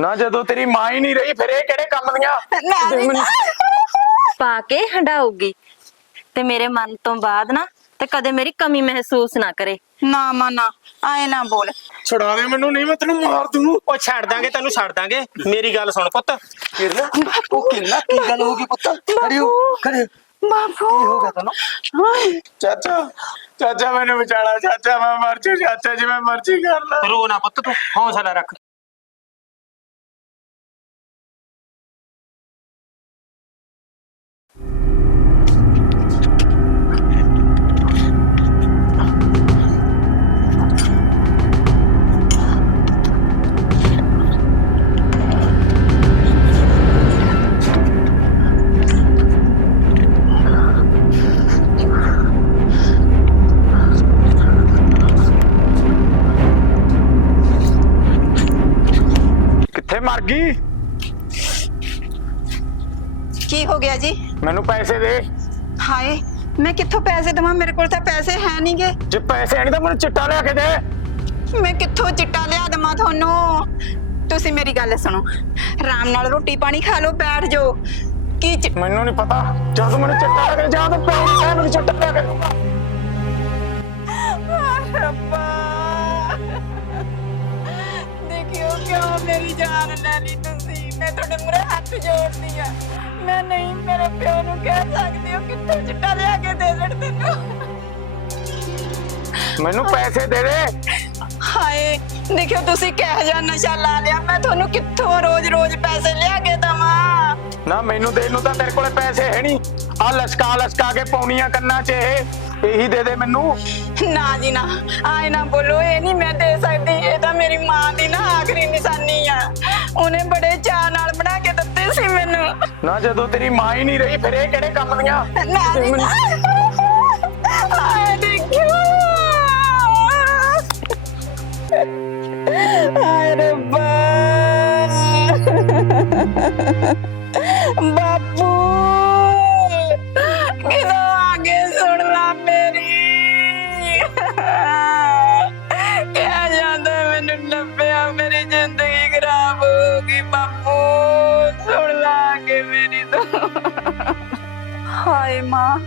ਨਾ ਜਦੋਂ ਤੇਰੀ ਮਾਂ ਹੀ ਨਹੀਂ ਰਹੀ ਫਿਰ ਇਹ ਕਿਹੜੇ ਕੰਮ ਦੀਆਂ? ਮੈਂ ਪਾ ਕੇ ਹੰਡਾਊਗੀ। ਤੇ ਮੇਰੇ ਮਨ ਤੋਂ ਬਾਅਦ ਨਾ ਤੇ ਕਦੇ ਮੇਰੀ ਕਮੀ ਮਹਿਸੂਸ ਨਾ ਕਰੇ। ਨਾ ਮਨਾ ਆਏ ਨਾ ਬੋਲ। ਛੁਡਾ ਦੇ ਮੈਨੂੰ ਨਹੀਂ ਮੈਂ ਤੈਨੂੰ ਮਾਰ ਦੂੰ ਉਹ ਛੱਡ ਦਾਂਗੇ ਤੈਨੂੰ ਛੱਡ ਦਾਂਗੇ। ਮੇਰੀ ਗੱਲ ਸੁਣ ਪੁੱਤ। ਕਿਰਨਾ ਉਹ ਕਿਰਨਾ ਕੀ ਗੱਲ ਹੋ ਗਈ ਪੁੱਤ? ਖੜੀ ਹੋ ਖੜੀ ਹੋ। ਬਾਪੂ। ਕੀ ਹੋ ਗਿਆ ਤੈਨੂੰ? ਚਾਚਾ ਚਾਚਾ ਮੈਨੂੰ ਵਿਚਾਲਾ ਚਾਚਾ ਮੈਂ ਮਰ ਜੂ ਚਾਚਾ ਜਿਵੇਂ ਮਰਜ਼ੀ ਕਰ ਲੈ। ਰੋ ਨਾ ਪੁੱਤ ਤੂੰ ਹੌਸਲਾ ਰੱਖ। ਕਿੱਥੇ ਮਰ ਗਈ। ਕੀ ਹੋ ਗਿਆ ਜੀ? ਮੈਨੂੰ ਪੈਸੇ ਦੇ। ਹਾਏ ਮੈਂ ਕਿੱਥੋਂ ਪੈਸੇ ਦੇਵਾਂ? ਮੇਰੇ ਕੋਲ ਤਾਂ ਪੈਸੇ ਹੈ ਨਹੀਂਗੇ ਜੇ ਪੈਸੇ ਨਹੀਂ ਤਾਂ ਮੈਨੂੰ ਚਿੱਟਾ ਲਿਆ ਕੇ ਦੇ। ਮੈਂ ਕਿੱਥੋਂ ਚਿੱਟਾ ਲਿਆ ਦੇਵਾਂ ਤੁਹਾਨੂੰ? ਤੁਸੀਂ ਮੇਰੀ ਗੱਲ ਸੁਣੋ। ਆਰਾਮ ਨਾਲ ਰੋਟੀ ਪਾਣੀ ਖਾ ਲਓ ਬੈਠ ਜਾਓ। ਕੀ ਚਿ- ਮੈਨੂੰ ਨਹੀਂ ਪਤਾ। ਜਦ ਮੈਨੂੰ ਚਿੱਟਾ ਲਿਆ ਕੇ ਜਾਂ ਤਾਂ ਪੈਸੇ ਮੈਨੂੰ ਚਿੱਟਾ ਲਿਆ ਕੇ ਦੂੰਗਾ ਕਿਉਂ ਮੇਰੀ ਜਾਨ ਲੈ ਲਈ ਤੁਸੀਂ ਮੈਂ ਤੁਹਾਡੇ ਮੂਹਰੇ ਹੱਥ ਜੋੜਦੀ ਆ। ਮੈਂ ਨਹੀਂ ਮੇਰੇ ਪਿਓ ਨੂੰ ਕਹਿ ਸਕਦੀ ਹਾਂ ਕਿੱਥੋਂ ਚਿੱਟਾ ਲਿਆ ਕੇ ਦੇ ਦੇਣ ਤੈਨੂੰ? ਮੈਨੂੰ ਪੈਸੇ ਦੇ ਦੇ। ਹਾਏ ਦੇਖਿਓ ਤੁਸੀਂ ਕਿਹੋ ਜਿਹਾ ਨਸ਼ਾ ਲਾ ਲਿਆ। ਮੈਂ ਤੁਹਾਨੂੰ ਕਿੱਥੋਂ ਰੋਜ਼-ਰੋਜ਼ ਪੈਸੇ ਲਿਆ ਕੇ ਦਵਾਂ? ਨਾ ਮੈਨੂੰ ਦੇਣ ਨੂੰ ਤਾਂ ਤੇਰੇ ਕੋਲੇ ਪੈਸੇ ਹੈ ਨਹੀਂ। ਆ ਲਸਕਾ ਲਸਕਾ ਕੇ ਪੌਣੀਆਂ ਕੰਨਾਂ 'ਚ ਇਹ। ਇਹੀ ਦੇ ਦੇ ਮੈਨੂੰ। ਨਾ ਜੀ ਨਾ ਆਏ ਨਾ ਬੋਲੋ ਇਹ ਨਹੀਂ ਮੈਂ ਦੇ ਸਕਦੀ ਇਹ ਤਾਂ ਮੇਰੀ ਮਾਂ ਦੀ ਨਾ ਆਖਰੀ ਨਿਸ਼ਾਨੀ ਆ। ਉਹਨੇ ਬੜੇ ਚਾਅ ਨਾਲ ਬਣਾ ਕੇ ਦਿੱਤੇ ਸੀ ਮੈਨੂੰ। ਨਾ ਜਦੋਂ ਤੇਰੀ ਮਾਂ ਹੀ ਨਹੀਂ ਰਹੀ ਫਿਰ ਇਹ ਕਿਹੜੇ ਕੰਮ ਦੀਆਂ? ਨਾ ਜੀ ਨਾ। ਆਏ ਦੇਖਿਓ। ਆਏ ਰੱਬਾ। ਹਾਏ ਮਾਂ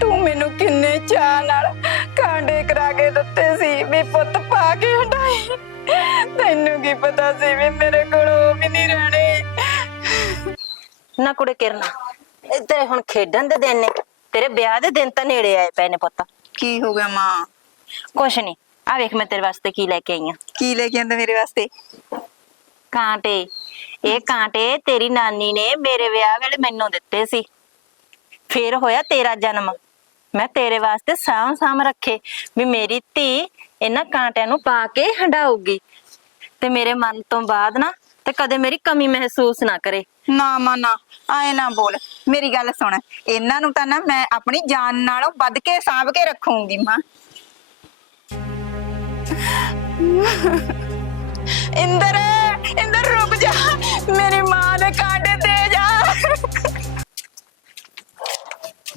ਤੂੰ ਮੈਨੂੰ ਕਿੰਨੇ ਚਾਹ ਨਾਲ ਕਾਂਡੇ ਕਰਾ ਕੇ ਦਿੱਤੇ ਸੀ ਵੀ ਪੁੱਤ ਪਾ ਕੇ ਹਟਾਈ। ਤੈਨੂੰ ਕੀ ਪਤਾ ਸੀ ਵੀ ਮੇਰੇ ਕੋਲ ਉਹ ਵੀ ਨਹੀਂ ਰਹਿਣੇ। ਨਾ ਕੁੜੇ ਕਿਰਨਾ ਤੇਰੇ ਹੁਣ ਖੇਡਣ ਦੇ ਦਿਨ ਨੇ ਤੇਰੇ ਵਿਆਹ ਦੇ ਦਿਨ ਤਾਂ ਨੇੜੇ ਆਏ ਪਏ ਨੇ ਪੁੱਤ। ਕੀ ਹੋ ਗਿਆ ਮਾਂ? ਕੁਛ ਨਹੀਂ ਆ ਵੇਖ ਮੈਂ ਤੇਰੇ ਵਾਸਤੇ ਕੀ ਲੈ ਕੇ ਆਈ ਆ। ਕੀ ਲੈ ਕੇ ਆਂਦਾ ਮੇਰੇ ਵਾਸਤੇ? ਕਾਂਟੇ। ਇਹ ਕਾਂਟੇ ਤੇਰੀ ਨਾਨੀ ਨੇ ਮੇਰੇ ਵਿਆਹ ਵੇਲੇ ਮੈਨੂੰ ਦਿੱਤੇ ਸੀ। ਫੇਰ ਹੋਇਆ ਤੇਰਾ ਜਨਮ। ਮੈਂ ਤੇਰੇ ਵਾਸਤੇ ਸਾਂਭ ਸਾਂਭ ਰੱਖੇ ਵੀ ਮੇਰੀ ਧੀ ਇਹਨਾਂ ਕਾਂਟਿਆਂ ਨੂੰ ਪਾ ਕੇ ਹੰਡਾਊਗੀ। ਤੇ ਮੇਰੇ ਮਨ ਤੋਂ ਬਾਅਦ ਨਾ ਤੇ ਕਦੇ ਮੇਰੀ ਕਮੀ ਮਹਿਸੂਸ ਨਾ ਕਰੇ। ਨਾ ਮਾਂ ਨਾ ਆਏ ਨਾ ਬੋਲ। ਮੇਰੀ ਗੱਲ ਸੁਣ। ਇਹਨਾਂ ਨੂੰ ਤਾਂ ਨਾ ਮੈਂ ਆਪਣੀ ਜਾਨ ਨਾਲੋਂ ਵੱਧ ਕੇ ਸਾਂਭ ਕੇ ਰੱਖੂੰਗੀ ਮਾਂ। ਇੰਦਰ! ਇੰਦਰ ਰੁਕ ਜਾ। ਮੇਰੀ ਮਾਂ ਦੇ ਕਾਂਟੇ ਦੇ ਜਾ।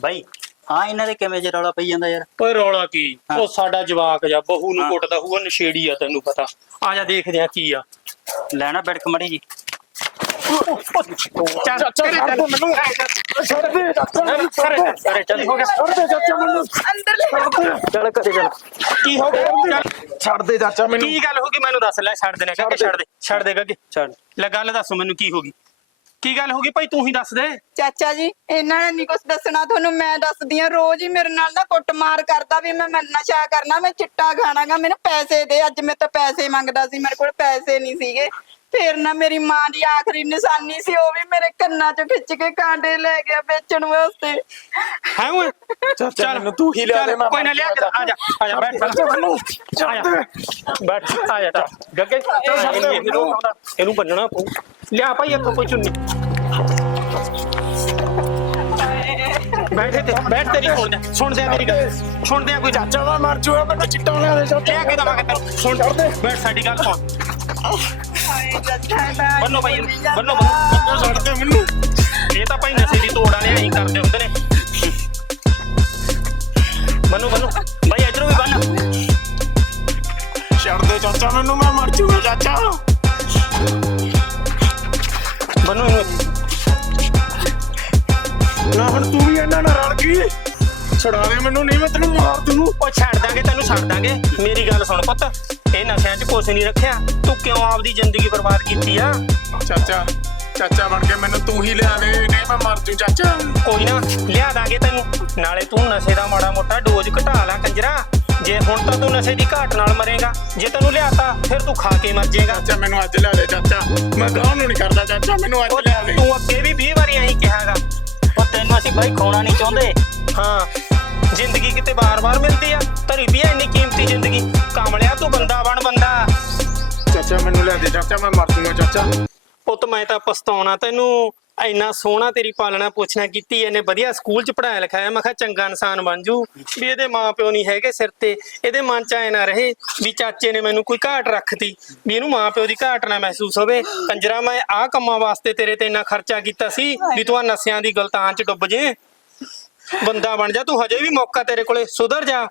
ਬਾਈ ਹਾਂ ਇਹਨਾਂ ਦੇ ਕਿਵੇਂ ਜੇ ਰੌਲਾ ਪਈ ਜਾਂਦਾ ਯਾਰ? ਓਏ ਰੌਲਾ ਕੀ? ਉਹ ਸਾਡਾ ਜਵਾਕ ਜਾ ਬਹੂ ਨੂੰ ਕੁੱਟਦਾ ਹੋਊਗਾ ਨਸ਼ੇੜੀ ਆ ਤੈਨੂੰ ਪਤਾ। ਆ ਜਾ ਦੇਖਦੇ ਆ ਕੀ ਆ। ਲੈਣਾ ਬਿੜਕ ਮੜੀ ਜੀ। ਚੱਲ ਤੇਰੇ ਚੱਲ ਮੈਨੂੰ ਛੱਡ ਦੇ ਚਾਚਾ ਮੈਨੂੰ ਛੱਡ ਦੇ ਤੇਰੇ ਚੱਲ ਹੋ ਗਿਆ ਛੱਡ ਦੇ ਚਾਚਾ ਮੈਨੂੰ ਅੰਦਰ ਲੈ ਚੱਲ ਕਰੇ ਚੱਲ ਕੀ ਹੋ ਗਿਆ ਛੱਡ ਦੇ ਚਾਚਾ ਮੈਨੂੰ ਕੀ ਗੱਲ ਹੋ ਗਈ ਮੈਨੂੰ ਦੱਸ ਲੈ ਛੱਡ ਦੇਣਾ ਕਿ ਛੱਡ ਦੇ ਛੱਡ ਦੇ ਗੱਗੇ ਛੱਡ ਲੈ ਗੱਲ ਦੱਸ ਮੈਨੂੰ ਕੀ ਹੋ ਗਈ ਕੀ ਗੱਲ ਹੋ ਗਈ ਭਾਈ ਤੂੰ ਹੀ ਦੱਸ ਦੇ ਚਾਚਾ ਜੀ ਇਹਨਾਂ ਨੇ ਨਹੀਂ ਕੁਝ ਦੱਸਣਾ ਤੁਹਾਨੂੰ ਮੈਂ ਦੱਸਦੀ ਆ ਰੋਜ਼ ਹੀ ਮੇਰੇ ਨਾਲ ਨਾ ਕੁੱਟਮਾਰ ਕਰਦਾ ਵੀ ਮੈਂ ਮੈਂ ਨਸ਼ਾ ਕਰਨਾ ਮੈਂ ਚਿੱਟਾ ਖਾਣਾਗਾ ਮੈਨੂੰ ਪੈਸੇ ਦੇ ਅੱਜ ਮੇਰੇ ਤੋਂ ਪੈਸੇ ਮੰਗਦਾ ਸੀ ਮੇਰੇ ਕੋਲ ਪੈਸੇ ਨਹੀਂ ਸੀਗੇ ਫਿਰ ਨਾ ਮੇਰੀ ਮਾਂ ਦੀ ਆਖਰੀ ਨਿਸ਼ਾਨੀ ਸੀ ਉਹ ਵੀ ਮੇਰੇ ਕੰਨਾਂ 'ਚ ਖਿੱਚ ਕੇ ਕਾਂਡੇ ਲੈ ਗਿਆ ਵੇਚਣ ਵਾਸਤੇ। ਹੈ ਓਏ? ਚਾਚਾ ਮੈਨੂੰ ਤੂੰ ਹੀ ਲਿਆ ਚੱਲ, ਦੇ ਮੈਂ ਕੋਈ ਨਾ ਲਿਆ ਕੇ ਆ ਜਾ ਆ ਜਾ ਬੈਠ ਜਾ। ਬੈਠ ਆ ਜਾ ਚੱਲ। ਗੱਗੇ ਇਹਨੂੰ ਇਹਨੂੰ ਇਹਨੂੰ ਬੰਨਣਾ ਪਊ ਲਿਆ ਭਾਈ ਇੱਥੋਂ ਕੋਈ ਚੁੰਨੀ। ਬੈਠ ਇੱਥੇ ਬੈਠ ਤੇਰੀ ਸੁਣ ਦੇ ਸੁਣ ਦੇ ਮੇਰੀ ਗੱਲ। ਸੁਣ ਦੇ ਕੋਈ ਚਾਚਾ ਮੈਂ ਮਰ ਜੂਗਾ ਮੈਨੂੰ ਚਿੱਟਾ ਲਿਆ ਦੇ ਚਾਚਾ ਲਿਆ ਕੇ ਦਵਾਂਗੇ ਤੈਨੂੰ। ਸੁਣ ਬੈਠ ਸਾਡੀ ਗੱਲ ਸੁਣ। ਬੰਨੋ ਭਾਈ ਬੰਨੋ ਬੰਨੋ। ਛੱਡ ਦੇ ਮੈਨੂੰ। ਇਹ ਤਾਂ ਭਾਈ ਨਸ਼ੇ ਦੀ ਤੋੜ ਵਾਲੇ ਐਂ ਕਰਦੇ ਹੁੰਦੇ ਨੇ। ਬੰਨੋ ਬੰਨੋ। ਭਾਈ ਇਧਰੋਂ ਵੀ ਬੰਨ। ਛੱਡ ਦੇ ਚਾਚਾ ਮੈਨੂੰ ਮੈਂ ਮਰ ਜੂਗਾ ਚਾਚਾ। ਬੰਨੋ ਇਹਨੂੰ। ਨਾ ਹੁਣ ਤੂੰ ਵੀ ਇਹਨਾਂ ਨਾਲ ਰਲ ਗਈ। ਛੁਡਾ ਦੇ ਮੈਨੂੰ ਨਹੀਂ ਮੈਂ ਤੈਨੂੰ ਮਾਰ ਦੂੰ ਉਹ ਛੱਡ ਦਾਂਗੇ ਤੈਨੂੰ ਛੱਡ ਦਾਂਗੇ। ਮੇਰੀ ਗੱਲ ਸੁਣ ਪੁੱਤ। ਇਹ ਨਸ਼ਿਆਂ 'ਚ ਕੁਛ ਨਹੀਂ ਰੱਖਿਆ। ਤੂੰ ਕਿਉਂ ਆਪਦੀ ਜ਼ਿੰਦਗੀ ਬਰਬਾਦ ਕੀਤੀ ਆ? ਚਾਚਾ ਚਾਚਾ ਬਣ ਕੇ ਮੈਨੂੰ ਤੂੰ ਹੀ ਲਿਆ ਦੇ ਨਹੀਂ ਮੈਂ ਮਰ ਜੂ ਚਾਚਾ। ਕੋਈ ਨਾ ਲਿਆ ਦਾਂਗੇ ਤੈਨੂੰ। ਨਾਲੇ ਤੂੰ ਨਸ਼ੇ ਦਾ ਮਾੜਾ ਮੋਟਾ ਡੋਜ਼ ਘਟਾ ਲੈ ਕੰਜਰਾ। ਜੇ ਹੁਣ ਤਾਂ ਤੂੰ ਨਸ਼ੇ ਦੀ ਘਾਟ ਨਾਲ ਮਰੇਗਾ ਜੇ ਤੈਨੂੰ ਲਿਆਤਾ ਫਿਰ ਤੂੰ ਖਾ ਕੇ ਮਰ ਜਾਏਗਾ ਚਾਚਾ ਮੈਨੂੰ ਅੱਜ ਲਿਆ ਦੇ ਚਾਚਾ। ਮੈਂ ਗਾਉਂ ਨੂੰ ਨਹੀਂ ਕਰਦਾ ਚਾਚਾ ਮੈਨੂੰ ਅੱਜ ਲਿਆ ਦੇ। ਤੂੰ ਅੱਗੇ ਵੀ 20 ਵਾਰੀ ਐਂ ਕਿਹਾਗਾ। ਉਹ ਤੈਨੂੰ ਅਸੀਂ ਬਾਈ ਖੋਣਾ ਨਹੀਂ ਚਾਹੁੰਦੇ। ਹਾਂ ਜ਼ਿੰਦਗੀ ਕਿਤੇ ਬਾਰ-ਬਾਰ ਮਿਲਦੀ ਆ ਧਰੀ ਵੀ ਆ ਇੰਨੀ ਕੀਮਤੀ ਜ਼ਿੰਦਗੀ। ਕਾਮਲਿਆ ਤੂੰ ਬੰਦਾ ਬਣ ਬੰਦਾ। ਚਾਚਾ ਮੈਨੂੰ ਲਿਆ ਦੇ ਚਾਚਾ ਮੈਂ ਮਰ ਜੂਗਾ ਚਾਚਾ। ਪੁੱਤ ਮੈਂ ਤਾਂ ਪਛਤਾਉਣਾ ਤੈਨੂੰ। ਇੰਨਾ ਸੋਹਣਾ ਤੇਰੀ ਪਾਲਣਾ ਪੁੱਛਣਾ ਕੀਤੀ ਇਹਨੇ ਵਧੀਆ ਸਕੂਲ ਚ ਪੜਾਇਆ ਲਿਖਾਇਆ। ਮੈਂ ਕਿਹਾ ਚੰਗਾ ਇਨਸਾਨ ਬਣ ਜੂ। ਵੀ ਇਹਦੇ ਮਾਪਿਓ ਨਹੀਂ ਹੈਗੇ ਸਿਰ ਤੇ। ਇਹਦੇ ਮਨ ਚ ਐ ਨਾ ਰਹੇ ਵੀ ਚਾਚੇ ਨੇ ਮੈਨੂੰ ਕੋਈ ਘਾਟ ਰੱਖਤੀ। ਵੀ ਇਹਨੂੰ ਮਾਪਿਓ ਦੀ ਘਾਟ ਨਾ ਮਹਿਸੂਸ ਹੋਵੇ। ਕੰਜਰਾ ਮੈਂ ਆਹ ਕੰਮਾਂ ਵਾਸਤੇ ਤੇਰੇ ਤੇ ਇੰਨਾ ਖਰਚਾ ਕੀਤਾ ਸੀ ਵੀ ਤੂੰ ਆਹ ਨਸ਼ਿਆਂ ਦੀ ਗਲਤਾਂ ਚ ਡੁੱਬ ਜੇ। ਬੰਦਾ ਬਣ ਜਾ ਤੂੰ ਹਜੇ ਵੀ ਮੌਕਾ ਤੇਰੇ ਕੋਲੇ ਸੁਧਰ ਜਾ।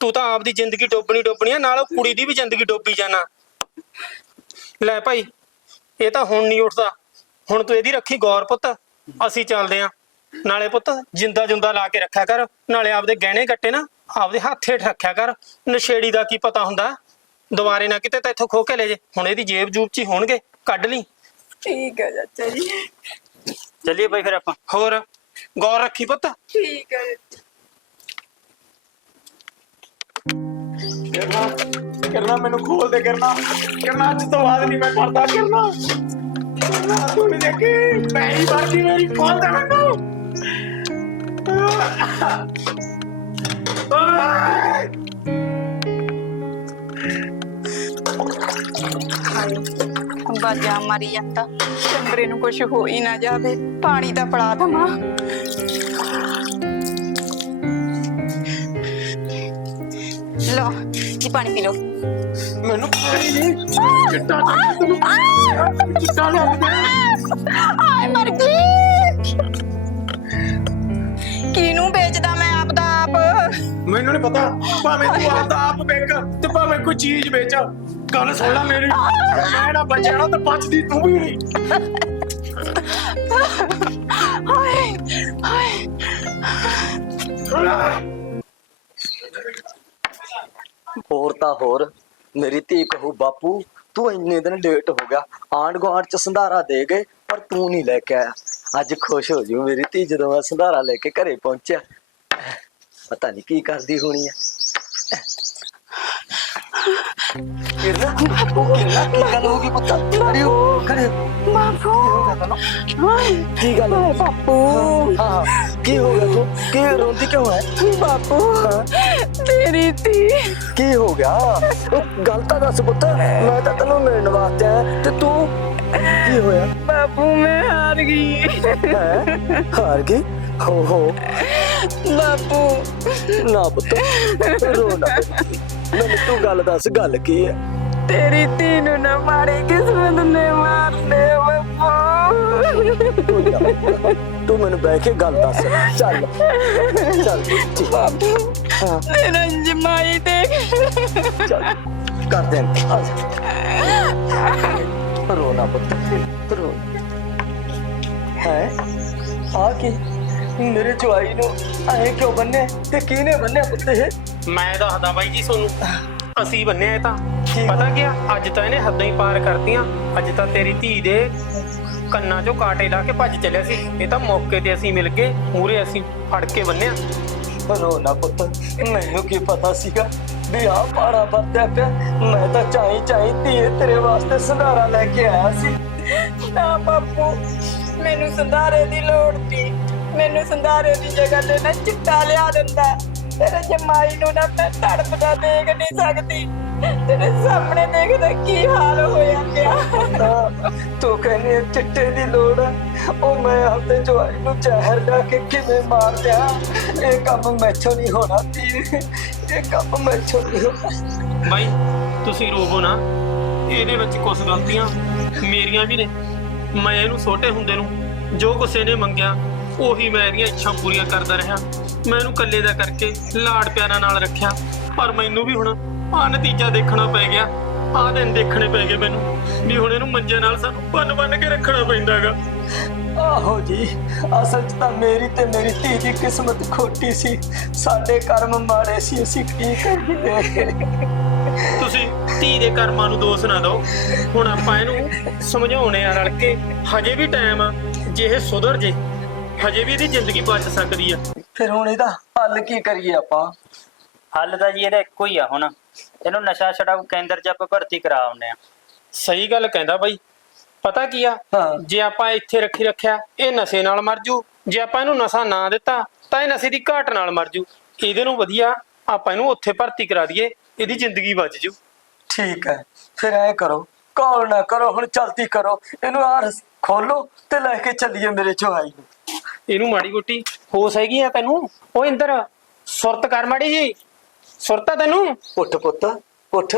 ਤੂੰ ਤਾਂ ਆਪਦੀ ਜ਼ਿੰਦਗੀ ਡੋਬਣੀ ਡੋਬਣੀ ਆ ਨਾਲ ਉਹ ਕੁੜੀ ਦੀ ਵੀ ਜ਼ਿੰਦਗੀ ਡੋਬੀ ਜਾਣਾ। ਲੈ ਭਾਈ ਇਹ ਤਾਂ ਹੁਣ ਨਹੀਂ ਉੱਠਦਾ। ਹੁਣ ਤੂੰ ਇਹਦੀ ਰੱਖੀ ਗੌਰ ਪੁੱਤ ਅਸੀਂ ਚੱਲਦੇ ਆਂ। ਨਾਲੇ ਪੁੱਤ ਜਿੰਦਾ ਜੁੰਦਾ ਲਾ ਕੇ ਰੱਖਿਆ ਕਰ ਨਾਲੇ ਆਪਦੇ ਗਹਿਣੇ ਗੱਟੇ ਨਾ ਆਪਦੇ ਹੱਥ ਹੇਠ ਰੱਖਿਆ ਕਰ। ਨਸ਼ੇੜੀ ਦਾ ਕੀ ਪਤਾ ਹੁੰਦਾ? ਦੁਬਾਰੇ ਨਾ ਕਿਤੇ ਤਾਂ ਇੱਥੋਂ ਖੋ ਕੇ ਲੈ ਜੇ। ਹੁਣ ਇਹਦੀ ਜੇਬ ਜੂਬ ਚ ਹੀ ਹੋਣਗੇ ਕੱਢ ਲਈ। ਠੀਕ ਹੈ ਚਾਚਾ ਜੀ। ਚੱਲੀਏ ਬਾਈ ਫਿਰ ਆਪਾਂ। ਹੋਰ? ਗੌਰ ਰੱਖੀ ਪੁੱਤ ਠੀਕ ਹੈ ਕਰਨਾ ਕਰਨਾ ਮੈਨੂੰ ਖੋਲ ਦੇ ਕਰਨਾ ਕਰਨਾ ਅੱਜ ਤੋਂ ਬਾਅਦ ਨਹੀਂ ਮੈਂ ਕਰਦਾ ਕਰਨਾ ਕਰਨਾ ਤੂੰ ਨਹੀਂ ਦੇਖੀ ਪੈਰੀ ਮਾਰਦੀ ਮੇਰੀ ਖੋਲ ਦੇ ਮੈਨੂੰ ਆਹ! ਬਾਜਾ ਮਾਰੀ ਜਾਂਦਾ। ਚੰਬਰੇ ਨੂੰ ਕੁਝ ਹੋ ਹੀ ਨਾ ਜਾਵੇ ਪਾਣੀ ਤਾਂ ਪੜਾ ਦਵਾਂ। ਲੋ ਜੀ ਪਾਣੀ ਪੀ ਲੋ ਮੈਨੂੰ ਪਾਣੀ ਨਹੀਂ ਚਿੱਟਾ ਤੈਨੂੰ ਚਿੱਟਾ ਲਿਆ ਦੇ ਆਏ ਮਰ ਗਈ। ਕਿਨੂੰ ਵੇਚਦਾ ਮੈਂ ਆਪ ਦਾ ਆਪ? ਮੈਨੂੰ ਨਹੀਂ ਪਤਾ। ਭਾਵੇਂ ਤੂੰ ਆਪਦਾ ਆਪ ਵੇਚ ਤੇ ਭਾਵੇਂ ਕੋਈ ਚੀਜ਼ ਵੇਚ। ਗੱਲ ਸੁਣ ਲੈ ਮੇਰੀ। ਮੈਂ ਨਾ ਬਚਿਆ ਨਾ ਤਾਂ ਬਚਦੀ ਤੂੰ ਵੀ ਨਹੀਂ। ਹਾਏ ਹਾਏ। ਹੋਰ ਤਾਂ ਹੋਰ ਮੇਰੀ ਧੀ ਕਹੂ ਬਾਪੂ ਤੂੰ ਇੰਨੇ ਦਿਨ ਲੇਟ ਹੋ ਗਿਆ ਆਂਢ ਗੁਆਂਢ ਚ ਸੰਧਾਰਾ ਦੇ ਗਏ ਪਰ ਤੂੰ ਨਹੀਂ ਲੈ ਕੇ ਆਇਆ। ਅੱਜ ਖੁਸ਼ ਹੋ ਜੂ ਮੇਰੀ ਧੀ ਜਦੋਂ ਮੈਂ ਸੰਧਾਰਾ ਲੈ ਕੇ ਘਰੇ ਪਹੁੰਚਿਆ। ਪਤਾ ਨਹੀਂ ਕੀ ਕਰਦੀ ਹੋਣੀ ਆ। ਕਿਰਨਾ ਉਹ ਕਿਰਨਾ ਕੀ ਗੱਲ ਹੋ ਗਈ ਪੁੱਤ ਖੜੇ ਹੋ ਖੜੇ ਹੋ। ਬਾਪੂ ਕੀ ਹੋ ਗਿਆ ਤੈਨੂੰ ਹਾਏ ਕੀ ਗੱਲ ਹੋ ਹਾਏ ਗਈ ਬਾਪੂ ਹਾਂ ਹਾਂ ਕੀ ਹੋ ਗਿਆ ਤੂੰ ਕੀ ਰੋਂਦੀ ਕਿਉਂ ਹੈ ਬਾਪੂ ਤੇਰੀ ਧੀ ਕੀ ਹੋ ਗਿਆ ਉਹ ਗੱਲ ਤਾਂ ਦੱਸ ਪੁੱਤ ਮੈਂ ਤਾਂ ਤੈਨੂੰ ਮਿਲਣ ਵਾਸਤੇ ਹੋਇਆ ਬਾਪੂ। ਨਾ ਪੁੱਤ ਰੋ ਨਾ ਮੈਨੂੰ ਤੂੰ ਗੱਲ ਦੱਸ ਗੱਲ ਕੀ ਹੈ ਤੇਰੀ ਧੀ ਨੂੰ ਨਾ ਮਾੜੀ ਕਿਸਮਤ ਨੇ ਮਾਰ ਲੈ ਬਾਪੂ। ਤੂੰ ਜਾ। ਤੂੰ ਮੈਨੂੰ ਬਹਿ ਕੇ ਗੱਲ ਦੱਸ। ਚੱਲ ਚੱਲ ਠੀਕ ਬਾਪੂ ਹਾਂ। ਤੇਰਾ ਜਮਾਈ ਦੇਖ। ਚੱਲ ਕਰਦੇ ਆਂ। ਆ ਜਾ। ਰੋ ਨਾ ਪੁੱਤ। ਰੋ। ਹੈ? ਆ ਕੀ? ਮੇਰੇ ਜਵਾਈ ਨੂੰ? ਐ ਕਿਉਂ ਬੰਨੇ ਤੇ ਕਿਹਨੇ ਬੰਨਿਆ ਪੁੱਤ ਇਹ? ਮੈਂ ਦੱਸਦਾ ਬਾਈ ਜੀ ਤੁਹਾਨੂੰ। ਅਸੀਂ ਬੰਨਿਆ ਇਹ ਤਾਂ? ਪਤਾ ਕੀ ਅੱਜ ਤਾਂ ਇਹਨੇ ਹੱਦਾਂ ਹੀ ਪਾਰ ਕਰਤੀਆਂ। ਅੱਜ ਤਾਂ ਤੇਰੀ ਧੀ ਦੇ ਕੰਨਾਂ 'ਚੋਂ ਕਾਂਟੇ ਲਾ ਕੇ ਭੱਜ ਚੱਲਿਆ ਸੀ। ਇਹ ਤਾਂ ਮੌਕੇ ਤੇ ਅਸੀਂ ਮਿਲ ਗਏ। ਮੂਰੇ ਅਸੀਂ ਫੜ ਕੇ ਬੰਨਿਆ ਰੋ ਨਾ ਪੁੱਤ ਮੈਨੂੰ ਕੀ ਪਤਾ ਸੀਗਾ ਵੀ ਆ ਪਾੜਾ ਵਰਤਿਆ ਪਿਆ। ਮੈਂ ਤਾਂ ਚਾਹੀ ਚਾਹੀ ਧੀਏ ਤੇਰੇ ਵਾਸਤੇ ਸੰਧਾਰਾ ਲੈ ਕੇ ਆਇਆ ਸੀ। ਨਾ ਬਾਪੂ ਮੈਨੂੰ ਸੰਧਾਰੇ ਦੀ ਲੋੜ ਸੀ। ਮੈਨੂੰ ਸੰਧਾਰੇ ਦੀ ਜਗ੍ਹਾ ਤੇ ਨਾ ਚਿੱਟਾ ਲਿਆ ਦਿੰਦਾ ਤੇਰੇ ਜਮਾਈ ਨੂੰ ਨਾ ਮੈਂ ਤੜਪਦਾ ਦੇਖ ਨਹੀਂ ਸਕਦੀ। ਤੇਰੇ ਸਾਹਮਣੇ ਦੇਖਦਾ ਕੀ ਹਾਲ ਹੋਇਆ ਪਿਆ। ਤੂੰ ਕਹਿੰਦੀ ਹੈ, ਚਿੱਟੇ ਦੀ ਲੋੜ ਹੈ। ਉਹ ਮੈਂ ਆਪਦੇ ਜਵਾਈ ਨੂੰ ਜ਼ਹਿਰ ਡਾ ਕੇ ਕਿਵੇਂ ਮਾਰ ਦਿਆਂ। ਇਹ ਕੰਮ ਮੈਥੋਂ ਨਹੀਂ ਹੋਣਾ ਧੀਏ ਇਹ ਕੰਮ ਮੈਥੋਂ ਨਹੀਂ ਹੋਣਾ। ਬਾਈ, ਤੁਸੀਂ ਰੋਵੋ ਨਾ। ਇਹਦੇ ਵਿੱਚ ਕੁਝ ਗਲਤੀਆਂ ਮੇਰੀਆਂ ਵੀ ਨੇ। ਮੈਂ ਇਹਨੂੰ ਛੋਟੇ ਹੁੰਦੇ ਨੂੰ ਜੋ ਕੁਛ ਇਹਨੇ ਮੰਗਿਆ ਉਹੀ ਮੈਂ ਇਹਦੀਆਂ ਇੱਛਾ ਪੂਰੀਆਂ ਕਰਦਾ ਰਿਹਾ। ਮੈਂ ਇਹਨੂੰ ਇਕੱਲੇ ਦਾ ਕਰਕੇ ਲਾਡ ਪਿਆਰਾਂ ਨਾਲ ਰੱਖਿਆ। ਪਰ ਮੈਨੂੰ ਵੀ ਹੁਣ ਆ ਨਤੀਜਾ ਦੇਖਣਾ ਪੈ ਗਿਆ। ਆਹ ਦਿਨ ਦੇਖਣੇ ਪੈ ਗਏ ਮੈਨੂੰ ਵੀ ਹੁਣ ਇਹਨੂੰ ਮੰਜੇ ਨਾਲ ਸਾਨੂੰ ਬੰਨ ਬੰਨ ਕੇ ਰੱਖਣਾ ਪੈਂਦਾਗਾ। ਆਹੋ ਜੀ ਅਸਲ 'ਚ ਤਾਂ ਮੇਰੀ ਤੇ ਮੇਰੀ ਧੀ ਦੀ ਕਿਸਮਤ ਖੋਟੀ ਸੀ। ਸਾਡੇ ਕਰਮ ਮਾੜੇ ਸੀ ਅਸੀਂ ਕੀ ਕਰੀਏ? ਤੁਸੀਂ ਧੀ ਦੇ ਕਰਮਾਂ ਨੂੰ ਦੋਸ਼ ਨਾ ਦਿਓ। ਹੁਣ ਆਪਾਂ ਇਹਨੂੰ ਸਮਝਾਉਣੇ ਆ ਰਲ ਕੇ। ਹਜੇ ਵੀ ਟਾਈਮ ਆ। ਜੇ ਇਹ ਸੁਧਰ ਜੇ ਹਜੇ ਵੀ ਇਹਦੀ ਜ਼ਿੰਦਗੀ ਬਚ ਸਕਦੀ ਆ। ਫਿਰ ਹੁਣ ਇਹਦਾ ਹੱਲ ਕੀ ਕਰੀਏ ਆਪਾਂ? ਹੱਲ ਤਾਂ ਜੀ ਇਹਦਾ ਇੱਕੋ ਹੀ ਆ ਹੁਣ। ਇਹਨੂੰ ਨਸ਼ਾ ਛਡਾਊ ਕੇਂਦਰ 'ਚ ਆਪਾਂ ਭਰਤੀ ਕਰਾ ਆਉਂਦੇ ਆ। ਸਹੀ ਗੱਲ ਕਹਿੰਦਾ ਬਾਈ। ਪਤਾ ਕੀ ਆ? ਹਾਂ। ਜੇ ਆਪਾਂ ਇੱਥੇ ਰੱਖੀ ਰੱਖਿਆ ਇਹ ਨਸ਼ੇ ਨਾਲ ਮਰ ਜੂ। ਜੇ ਆਪਾਂ ਇਹਨੂੰ ਨਸ਼ਾ ਨਾ ਦਿੱਤਾ ਤਾਂ ਇਹ ਨਸ਼ੇ ਦੀ ਘਾਟ ਨਾਲ ਮਰ ਜੂ। ਇਹਦੇ ਨੂੰ ਵਧੀਆ ਆਪਾਂ ਇਹਨੂੰ ਉੱਥੇ ਭਰਤੀ ਕਰਾ ਦਈਏ ਇਹਦੀ ਜ਼ਿੰਦਗੀ ਬਚ ਜੂ। ਠੀਕ ਹੈ। ਫਿਰ ਐ ਕਰੋ। ਕਾਲ ਨਾ ਕਰੋ ਹੁਣ ਚਲਤੀ ਕਰੋ। ਇਹਨੂੰ ਆਰ ਖੋਲੋ ਤੇ ਲੈ ਕੇ ਚੱਲੀਏ ਮੇਰੇ ਚੋਹਾਈ ਨੂੰ ਇਹਨੂੰ ਮਾੜੀ ਗੋਟੀ। ਹੋਸ ਹੈਗੀ ਆ ਤੈਨੂੰ? ਉਹ ਇੰਦਰ ਸੁਰਤ ਕਰ ਮਾੜੀ ਜੀ। ਸੁਰਤਾ ਤੈਨੂੰ? ਉੱਠ ਪੁੱਤ ਉੱਠ।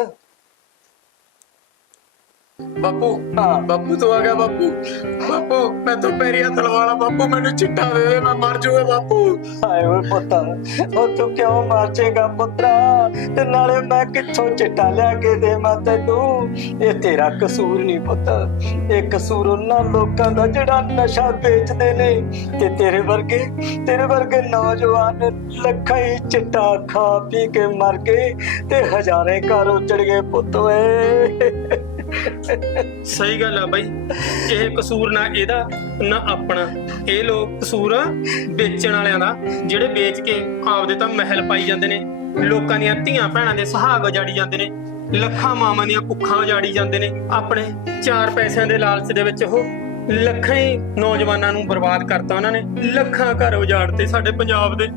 ਬਾਪੂ, ਹਾਂ। ਬਾਪੂ ਤੂੰ ਆ ਗਿਆ, ਬਾਪੂ। ਬਾਪੂ, ਮੈਂ ਤਾਂ ਪੈਰੀ ਹੱਥ ਬਾਪੂ, ਮੈਨੂੰ ਚਿੱਟਾ ਦੇ ਦੇ, ਮੈਂ ਮਰ ਜਾਊਗਾ ਬਾਪੂ। ਹਾਏ ਓਏ ਪੁੱਤ, ਉਹ ਤੂੰ ਕਿਉਂ ਮਾਰਚੇਗਾ ਪੁੱਤਰਾ? ਤੇ ਨਾਲੇ ਮੈਂ ਕਿੱਥੋਂ ਚਿੱਟਾ ਲਿਆ ਕੇ ਦੇਵਾਂ ਤੈਨੂੰ? ਇਹ ਤੇਰਾ ਕਸੂਰ ਨਹੀਂ ਪੁੱਤ। ਇਹ ਕਸੂਰ ਉਹਨਾਂ ਲੋਕਾਂ ਦਾ ਜਿਹੜਾ ਨਸ਼ਾ ਵੇਚਦੇ ਨੇ। ਤੇ ਤੇਰੇ ਵਰਗੇ ਤੇਰੇ ਵਰਗੇ ਨੌਜਵਾਨ ਲੱਖਾਂ ਹੀ ਚਿੱਟਾ ਖਾ ਪੀ ਕੇ ਮਰ ਗਏ ਤੇ ਹਜ਼ਾਰੇ ਘਰ ਉਜੜ ਗਏ ਪੁੱਤ ਓਏ। ਸਹੀ ਗੱਲ ਆ ਬਾਈ। ਇਹ ਕਸੂਰ ਨਾ ਇਹਦਾ, ਨਾ ਆਪਣਾ। ਇਹ ਲੋਕ ਕਸੂਰ ਵੇਚਣ ਵਾਲਿਆਂ ਦਾ, ਜਿਹੜੇ ਵੇਚ ਕੇ ਆਪਦੇ ਤਾਂ ਮਹਿਲ ਪਾਈ ਜਾਂਦੇ ਨੇ। ਲੋਕਾਂ ਦੀਆਂ ਧੀਆਂ ਭੈਣਾਂ ਦੇ ਸੁਹਾਗ ਉਜਾੜੀ ਜਾਂਦੇ ਨੇ। ਲੱਖਾਂ ਮਾਵਾਂ ਦੀਆਂ ਭੁੱਖਾਂ ਉਜਾੜੀ ਜਾਂਦੇ ਨੇ। ਆਪਣੇ ਚਾਰ ਪੈਸਿਆਂ ਦੇ ਲਾਲਚ ਦੇ ਵਿੱਚ ਉਹ ਲੱਖਾਂ ਹੀ ਨੌਜਵਾਨਾਂ ਨੂੰ ਬਰਬਾਦ ਕਰਤਾ ਉਹਨਾਂ ਨੇ। ਲੱਖਾਂ ਘਰ ਉਜਾੜਤੇ ਸਾਡੇ ਪੰਜਾਬ ਦੇ।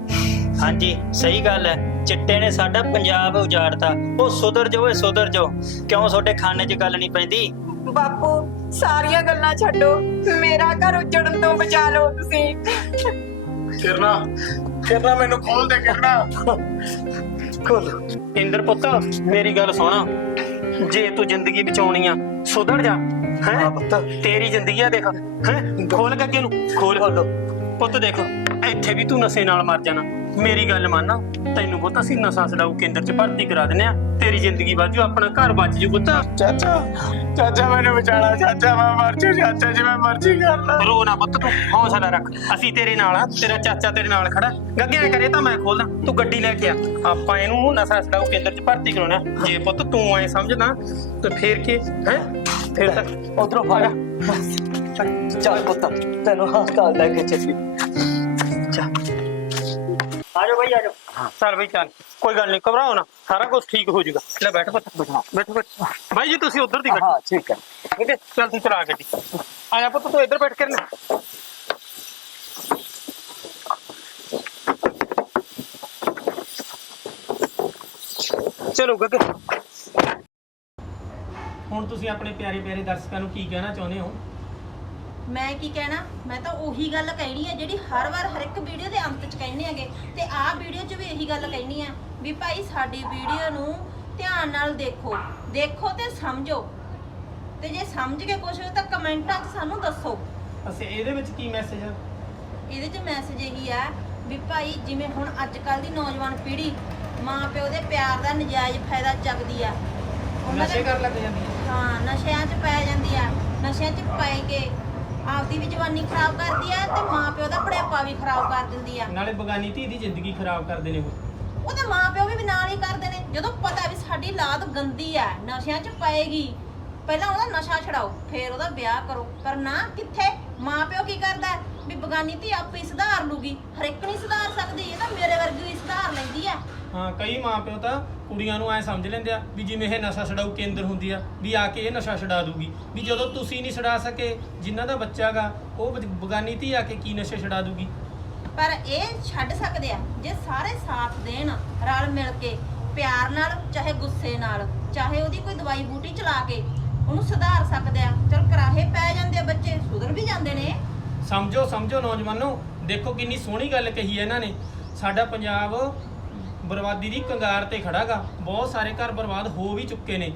ਹਾਂਜੀ, ਸਹੀ ਗੱਲ ਹੈ। ਚਿੱਟੇ ਨੇ ਸਾਡਾ ਪੰਜਾਬ ਉਜਾੜਤਾ। ਉਹ ਸੁਧਰ ਜਾਓ ਇਹ ਸੁਧਰ ਜਾਓ। ਕਿਉਂ ਤੁਹਾਡੇ ਖਾਨੇ 'ਚ ਗੱਲ ਨਹੀਂ ਪੈਂਦੀ? ਬਾਪੂ ਸਾਰੀਆਂ ਗੱਲਾਂ ਛੱਡੋ। ਮੇਰਾ ਘਰ ਉਜੜਨ ਤੋਂ ਬਚਾ ਲਓ ਤੁਸੀਂ। ਕਿਰਨਾ ਕਿਰਨਾ ਮੈਨੂੰ ਖੋਲ ਦੇ ਕਿਰਨਾ ਖੋਲੋ। ਇੰਦਰ ਪੁੱਤ ਮੇਰੀ ਗੱਲ ਸੁਣ। ਜੇ ਤੂੰ ਜ਼ਿੰਦਗੀ ਬਚਾਉਣੀ ਆ ਸੁਧਰ ਜਾ। ਹਾਂ? ਹੈ ਪੁੱਤ। ਤੇਰੀ ਜ਼ਿੰਦਗੀ ਆ ਦੇਖ। ਹੈ? ਖੋਲ ਕੇ ਅੱਗੇ ਨੂੰ। ਖੋਲ। ਖੋਲੋ ਪੁੱਤ ਦੇਖ ਇੱਥੇ ਵੀ ਤੂੰ ਨਸ਼ੇ ਨਾਲ ਮਰ ਜਾਣਾ। ਮੇਰੀ ਗੱਲ ਮੰਨ। ਤੈਨੂੰ ਪੁੱਤ ਅਸੀਂ ਨਸ਼ਾ ਛਡਾਊ ਕੇਂਦਰ 'ਚ ਭਰਤੀ ਕਰਾ ਦਿੰਨੇ ਆ। ਤੇਰੀ ਜ਼ਿੰਦਗੀ ਬਾਜੂ ਆਪਣਾ ਘਰ ਬਚ ਜੂ ਪੁੱਤ। ਚਾਚਾ ਚਾਚਾ ਮੈਨੂੰ ਬਚਾਣਾ ਚਾਚਾ ਮੈਂ ਮਰ ਜੂ ਚਾਚਾ ਜਿਵੇਂ ਮਰਜ਼ੀ ਕਰ ਲੈ। ਰੋ ਨਾ ਪੁੱਤ ਤੂੰ ਹੌਸਲਾ ਰੱਖ। ਅਸੀਂ ਤੇਰੇ ਨਾਲ ਆ ਤੇਰਾ ਚਾਚਾ ਤੇਰੇ ਨਾਲ ਖੜਾ। ਗੱਗਿਆ ਕਰੇ ਤਾਂ ਮੈਂ ਖੋਲਦਾ ਤੂੰ ਗੱਡੀ ਲੈ ਕੇ ਆ। ਆਪਾਂ ਇਹਨੂੰ ਨਸ਼ਾ ਛਡਾਊ ਕੇਂਦਰ 'ਚ ਭਰਤੀ ਕਰਾਉਣਾ। ਜੇ ਪੁੱਤ ਤੂੰ ਐ ਸਮਝਦਾ ਤੇ ਫੇਰ ਕੀ ਹੈ? ਫੇਰ ਤਾਂ ਉਧਰੋਂ ਫੜ। ਚੱਲ ਪੁੱਤ ਤੈਨੂੰ ਹਸਪਤਾਲ ਲੈ ਕੇ ਚੱਲ। ਆ ਜਾਓ ਬਾਈ ਆ ਜਾਓ। ਚੱਲ ਬਈ ਚੱਲ। ਕੋਈ ਗੱਲ ਨਹੀਂ ਘਬਰਾਓ ਨਾ। ਸਾਰਾ ਕੁਝ ਠੀਕ ਹੋ ਜਾਊਗਾ। ਲੈ ਬੈਠ ਪੁੱਤ ਬੈਠੋ ਬੈਠ ਬਾਈ ਜੀ ਤੁਸੀਂ ਉਧਰ ਦੀ ਗੱਡੀ ਹਾਂ ਠੀਕ ਹੈ। ਠੀਕ ਹੈ? ਚੱਲ ਤੂੰ ਚਲਾ ਗੱਡੀ। ਆ ਜਾ ਪੁੱਤ ਤੂੰ ਇੱਧਰ ਬੈਠ ਕੇ ਨਾ। ਚਲੋ ਗੱਗੇ। ਹੁਣ ਤੁਸੀਂ ਆਪਣੇ ਪਿਆਰੇ ਪਿਆਰੇ ਦਰਸ਼ਕਾਂ ਨੂੰ ਕੀ ਕਹਿਣਾ ਚਾਹੁੰਦੇ ਹੋ? ਮੈਂ ਕੀ ਕਹਿਣਾ? ਮੈਂ ਤਾਂ ਉਹੀ ਗੱਲ ਕਹਿਣੀ ਆ ਜਿਹੜੀ ਹਰ ਵਾਰ ਹਰ ਇੱਕ ਵੀਡੀਓ ਦੇ ਅੰਤ 'ਚ ਕਹਿੰਦੇ ਹੈਗੇ। ਤੇ ਆਹ ਵੀਡੀਓ 'ਚ ਵੀ ਇਹੀ ਗੱਲ ਕਹਿਣੀ ਆ ਵੀ ਭਾਈ ਸਾਡੀ ਵੀਡੀਓ ਨੂੰ ਧਿਆਨ ਨਾਲ ਦੇਖੋ। ਦੇਖੋ ਤੇ ਸਮਝੋ। ਤੇ ਜੇ ਸਮਝ ਕੇ ਕੁਝ ਹੋ ਤਾਂ ਕਮੈਂਟਾਂ 'ਚ ਸਾਨੂੰ ਦੱਸੋ। ਅਸੀਂ ਇਹਦੇ ਵਿੱਚ ਕੀ ਮੈਸੇਜ ਆ? ਇਹਦੇ 'ਚ ਮੈਸੇਜ ਇਹੀ ਆ ਵੀ ਭਾਈ ਜਿਵੇਂ ਹੁਣ ਅੱਜ ਕੱਲ ਦੀ ਨੌਜਵਾਨ ਪੀੜ੍ਹੀ ਮਾਂ ਪਿਓ ਦੇ ਪਿਆਰ ਦਾ ਨਜਾਇਜ਼ ਫਾਇਦਾ ਚੱਕਦੀ ਆ। ਉਹਨਾਂ ਨਸ਼ੇ ਦੇ ਕਰਨ ਲੱਗ ਜਾਂਦੀ ਹੈ ਹਾਂ ਨਸ਼ਿਆਂ 'ਚ ਪੈ ਜਾਂਦੀ ਆ। ਨਸ਼ਿਆਂ 'ਚ ਪੈ ਕੇ ਆਪਦੀ ਵੀ ਜਵਾਨੀ ਖਰਾਬ ਕਰਦੀ ਆ ਤੇ ਮਾਂ ਪਿਓ ਦਾ ਬੁਢਾਪਾ ਵੀ ਖਰਾਬ ਕਰ ਦਿੰਦੀ ਆ। ਨਾਲੇ ਬਗਾਨੀ ਧੀ ਦੀ ਜ਼ਿੰਦਗੀ ਖਰਾਬ ਕਰਦੇ ਨੇ ਉਹ। ਉਹਦੇ ਮਾਂ ਪਿਓ ਵੀ ਨਾਲ ਹੀ ਕਰਦੇ ਨੇ। ਜਦੋਂ ਪਤਾ ਵੀ ਸਾਡੀ ਲਾਦ ਗੰਦੀ ਆ ਨਸ਼ਿਆਂ 'ਚ ਪਏਗੀ ਪਹਿਲਾਂ ਉਹਦਾ ਨਸ਼ਾ ਛਡਾਓ ਫਿਰ ਉਹਦਾ ਵਿਆਹ ਕਰੋ। ਪਰ ਨਾ ਕਿੱਥੇ? ਮਾਂ ਪਿਓ ਕੀ ਕਰਦਾ? ਹੈ? ਵੀ ਬਗਾਨੀ ਧੀ ਆਪੇ ਹੀ ਸੁਧਾਰ ਲੂਗੀ। ਹਰ ਇੱਕ ਨਹੀਂ ਸੁਧਾਰ ਹਾਂ ਕਈ ਮਾਪਿਓ ਤਾਂ ਕੁੜੀਆਂ ਨੂੰ ਐ ਸਮਝ ਲੈਂਦੇ ਆ ਵੀ ਜਿਵੇਂ ਇਹ ਨਸ਼ਾ ਛਡਾਊ ਕੇਂਦਰ ਹੁੰਦੀ ਆ ਵੀ ਆ ਕੇ ਇਹ ਨਸ਼ਾ ਛਡਾ ਦੂਗੀ। ਵੀ ਜਦੋਂ ਤੁਸੀਂ ਨਹੀਂ ਛਡਾ ਸਕੇ ਜਿਨ੍ਹਾਂ ਦਾ ਬੱਚਾਗਾ ਉਹ ਬਗ- ਬਗਾਨੀ ਧੀ ਆ ਕੇ ਕੀ ਨਸ਼ੇ ਛਡਾ ਦੂਗੀ? ਪਰ ਇਹ ਛੱਡ ਸਕਦੇ ਆ ਜੇ ਸਾਰੇ ਸਾਥ ਦੇਣ ਰਲ ਮਿਲ ਕੇ ਪਿਆਰ ਨਾਲ ਚਾਹੇ ਗੁੱਸੇ ਨਾਲ ਚਾਹੇ ਉਹਦੀ ਕੋਈ ਦਵਾਈ ਬੂਟੀ ਚਲਾ ਕੇ ਉਹਨੂੰ ਸੁਧਾਰ ਸਕਦੇ ਆ। ਚਲ ਕਰਾਹੇ ਪੈ ਜਾਂਦੇ ਆ ਬੱਚੇ ਸੁਧਰ ਵੀ ਜਾਂਦੇ ਨੇ। ਸਮਝੋ ਸਮਝੋ ਨੌਜਵਾਨੋ ਦੇਖੋ ਕਿੰਨੀ ਸੋਹਣੀ ਗੱਲ ਕਹੀ ਹੈ ਇਹਨਾਂ ਨੇ। ਸਾਡਾ ਪੰਜਾਬ ਬਰਬਾਦੀ ਦੀ ਕੰਗਾਰ ਤੇ ਖੜਾਗਾ। ਬਹੁਤ ਸਾਰੇ ਘਰ ਬਰਬਾਦ ਹੋ ਵੀ ਚੁੱਕੇ ਨੇ।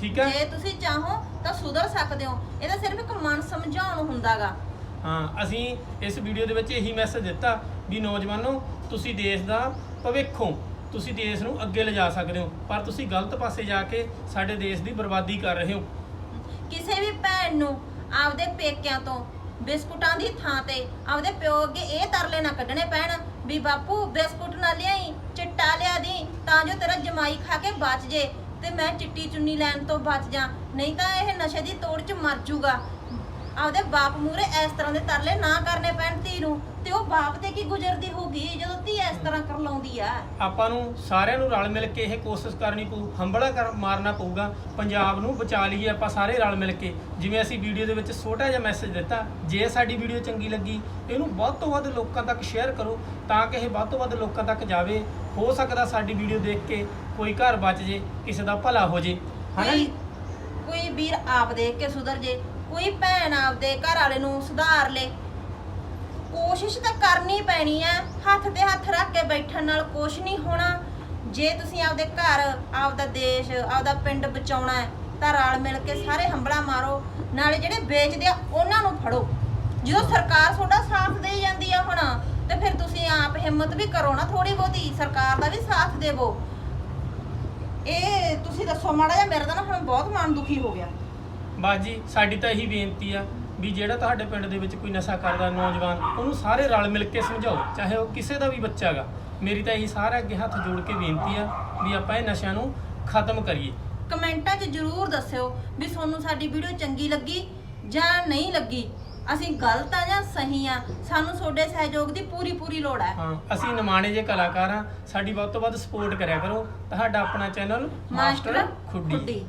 ਠੀਕ ਹੈ? ਜੇ ਤੁਸੀਂ ਚਾਹੋ ਤਾਂ ਸੁਧਰ ਸਕਦੇ ਹੋ। ਇਹਦਾ ਸਿਰਫ ਇੱਕ ਮਨ ਸਮਝਾਉਣ ਹੁੰਦਾਗਾ। ਹਾਂ ਅਸੀਂ ਇਸ ਵੀਡੀਓ ਦੇ ਵਿੱਚ ਇਹੀ ਮੈਸੇਜ ਦਿੱਤਾ ਵੀ ਨੌਜਵਾਨੋ ਤੁਸੀਂ ਦੇਸ਼ ਦਾ ਭਵਿੱਖ ਹੋ। ਤੁਸੀਂ ਦੇਸ਼ ਨੂੰ ਅੱਗੇ ਲਿਜਾ ਸਕਦੇ ਹੋ। ਪਰ ਤੁਸੀਂ ਗਲਤ ਪਾਸੇ ਜਾ ਕੇ ਸਾਡੇ ਦੇਸ਼ ਦੀ ਬਰਬਾਦੀ ਕਰ ਰਹੇ ਹੋ। ਕਿਸੇ ਵੀ ਭੈਣ ਨੂੰ ਆਪਦੇ ਪੇਕਿਆਂ ਤੋਂ ਬਿਸਕੁਟਾਂ ਦੀ ਥਾਂ ਤੇ ਆਪਦੇ ਪਿਓ ਅੱਗੇ ਇਹ ਤਰਲੇ ਨਾ ਕੱਢਣੇ ਪੈਣ ਵੀ ਬਾਪੂ ਬਿਸਕੁਟ ਨਾ ਲਿਆਈ। ਚਿੱਟਾ ਲਿਆ ਦੀ, ਤਾਂ ਜੋ ਤੇਰਾ ਜਮਾਈ ਖਾ ਕੇ ਬਚ ਜੇ ਤੇ ਮੈਂ ਚਿੱਟੀ ਚੁੰਨੀ ਲੈਣ ਤੋਂ ਬਚ ਜਾ। ਨਹੀਂ ਤਾਂ ਇਹ ਨਸ਼ੇ ਦੀ ਤੋੜ 'ਚ ਮਰ ਜੂਗਾ। ਆਪਦੇ ਬਾਪ ਮੂਰੇ ਇਸ ਤਰ੍ਹਾਂ ਦੇ ਤਰਲੇ ਨਾ ਕਰਨੇ ਪੈਣ ਧੀ ਨੂੰ। ਤੇ ਉਹ ਬਾਪ ਤੇ ਕੀ ਗੁਜ਼ਰਦੀ ਹੋਊਗੀ ਜਦੋਂ ਧੀ ਇਸ ਤਰ੍ਹਾਂ ਕਰ ਲਾਉਂਦੀ ਆ? ਆਪਾਂ ਨੂੰ ਸਾਰਿਆਂ ਨੂੰ ਰਲ ਮਿਲ ਕੇ ਇਹ ਕੋਸ਼ਿਸ਼ ਕਰਨੀ ਪਊ, ਹੰਬੜਾ ਕਰ ਮਾਰਨਾ ਪਊਗਾ। ਪੰਜਾਬ ਨੂੰ ਬਚਾ ਲਈਏ ਆਪਾਂ ਸਾਰੇ ਰਲ ਮਿਲ ਕੇ। ਜਿਵੇਂ ਅਸੀਂ ਵੀਡੀਓ ਦੇ ਵਿੱਚ ਛੋਟਾ ਜਿਹਾ ਮੈਸੇਜ ਦਿੱਤਾ, ਜੇ ਸਾਡੀ ਵੀਡੀਓ ਚੰਗੀ ਲੱਗੀ, ਇਹਨੂੰ ਵੱਧ ਤੋਂ ਵੱਧ ਲੋਕਾਂ ਤੱਕ ਸ਼ੇਅਰ ਕਰੋ, ਤਾਂ ਕਿ ਇਹ ਵੱਧ ਤੋਂ ਵੱਧ ਲੋਕਾਂ ਤੱਕ ਜਾਵੇ। ਹੋ ਸਕਦਾ ਸਾਡੀ ਵੀਡੀਓ ਦੇਖ ਕੇ ਕੋਈ ਘਰ ਬਚ ਜੇ, ਕਿਸੇ ਦਾ ਭਲਾ ਹੋ ਜੇ। ਹਨਾ ਜੀ? ਕੋਈ ਵੀਰ ਆਪ ਦੇਖ ਕੇ ਸੁਧਰ ਜੇ, ਕੋਈ ਭੈਣ ਆਪਦੇ ਘਰ ਵਾਲੇ ਨੂੰ ਸੁਧਾਰ ਲੇ। ਕੋਸ਼ਿਸ਼ ਤਾਂ ਕਰਨੀ ਪੈਣੀ ਆ, ਹੱਥ ਤੇ ਹੱਥ ਰੱਖ ਕੇ ਬੈਠਣ ਨਾਲ ਕੁਛ ਨਹੀਂ ਹੋਣਾ। ਜੇ ਤੁਸੀਂ ਆਪਦੇ ਘਰ, ਆਪਦਾ ਦੇਸ਼, ਆਪਦਾ ਪਿੰਡ ਬਚਾਉਣਾ ਹੈ, ਤਾਂ ਰਲ ਮਿਲ ਕੇ ਸਾਰੇ ਹੰਬਲਾ ਮਾਰੋ, ਨਾਲੇ ਜਿਹੜੇ ਵੇਚਦੇ ਆ, ਉਹਨਾਂ ਨੂੰ ਫੜੋ। ਜਦੋਂ ਸਰਕਾਰ ਤੁਹਾਡਾ ਸਾਥ ਦੇ ਜਾਂਦੀ ਆ ਹੁਣ ਤੇ ਫਿਰ ਤੁਸੀਂ ਆਪ ਹਿੰਮਤ ਵੀ ਕਰੋ ਨਾ ਥੋੜੀ ਬਹੁਤੀ ਸਰਕਾਰ ਦਾ ਵੀ ਸਾਥ ਦੇਵੋ। ਇਹ ਤੁਸੀਂ ਦੱਸੋ ਮਾੜਾ ਜਿਹਾ ਮੇਰੇ ਤਾਂ ਨਾ ਹੁਣ ਬਹੁਤ ਮਨ ਦੁਖੀ ਹੋ ਗਿਆ। ਬਸ ਜੀ ਸਾਡੀ ਤਾਂ ਇਹੀ ਬੇਨਤੀ ਆ ਵੀ ਜਿਹੜਾ ਤੁਹਾਡੇ ਪਿੰਡ ਦੇ ਵਿੱਚ ਕੋਈ ਨਸ਼ਾ ਕਰਦਾ ਨੌਜਵਾਨ ਉਹਨੂੰ ਸਾਰੇ ਰਲ ਮਿਲ ਕੇ ਸਮਝਾਓ ਚਾਹੇ ਉਹ ਕਿਸੇ ਦਾ ਵੀ ਬੱਚਾ ਗਾ ਮੇਰੀ ਤਾਂ ਇਹੀ ਸਾਰੇ ਅੱਗੇ ਹੱਥ ਜੋੜ ਕੇ ਬੇਨਤੀ ਆ ਵੀ ਆਪਾਂ ਇਹ ਨਸ਼ਿਆਂ ਨੂੰ ਖਤਮ ਕਰੀਏ। ਕਮੈਂਟਾਂ 'ਚ ਜਰੂਰ ਦੱਸਿਓ ਵੀ ਤੁਹਾਨੂੰ ਸਾਡੀ ਵੀਡੀਓ ਚੰਗੀ ਲੱਗੀ ਜਾਂ ਨਹੀਂ ਲੱਗੀ। ਅਸੀਂ ਗਲਤ ਆ ਜਾਂ ਸਹੀ ਆ ਸਾਨੂੰ ਤੁਹਾਡੇ ਸਹਿਯੋਗ ਦੀ ਪੂਰੀ ਪੂਰੀ ਲੋੜ ਹੈ। ਹਾਂ ਅਸੀਂ ਨਿਮਾਣੇ ਜੇ ਕਲਾਕਾਰ ਆ ਸਾਡੀ ਵੱਧ ਤੋਂ ਵੱਧ ਸਪੋਰਟ ਕਰਿਆ ਕਰੋ। ਤੁਹਾਡਾ ਆਪਣਾ ਚੈਨਲ ਮਾਸਟਰ ਖੁੱਡੀ।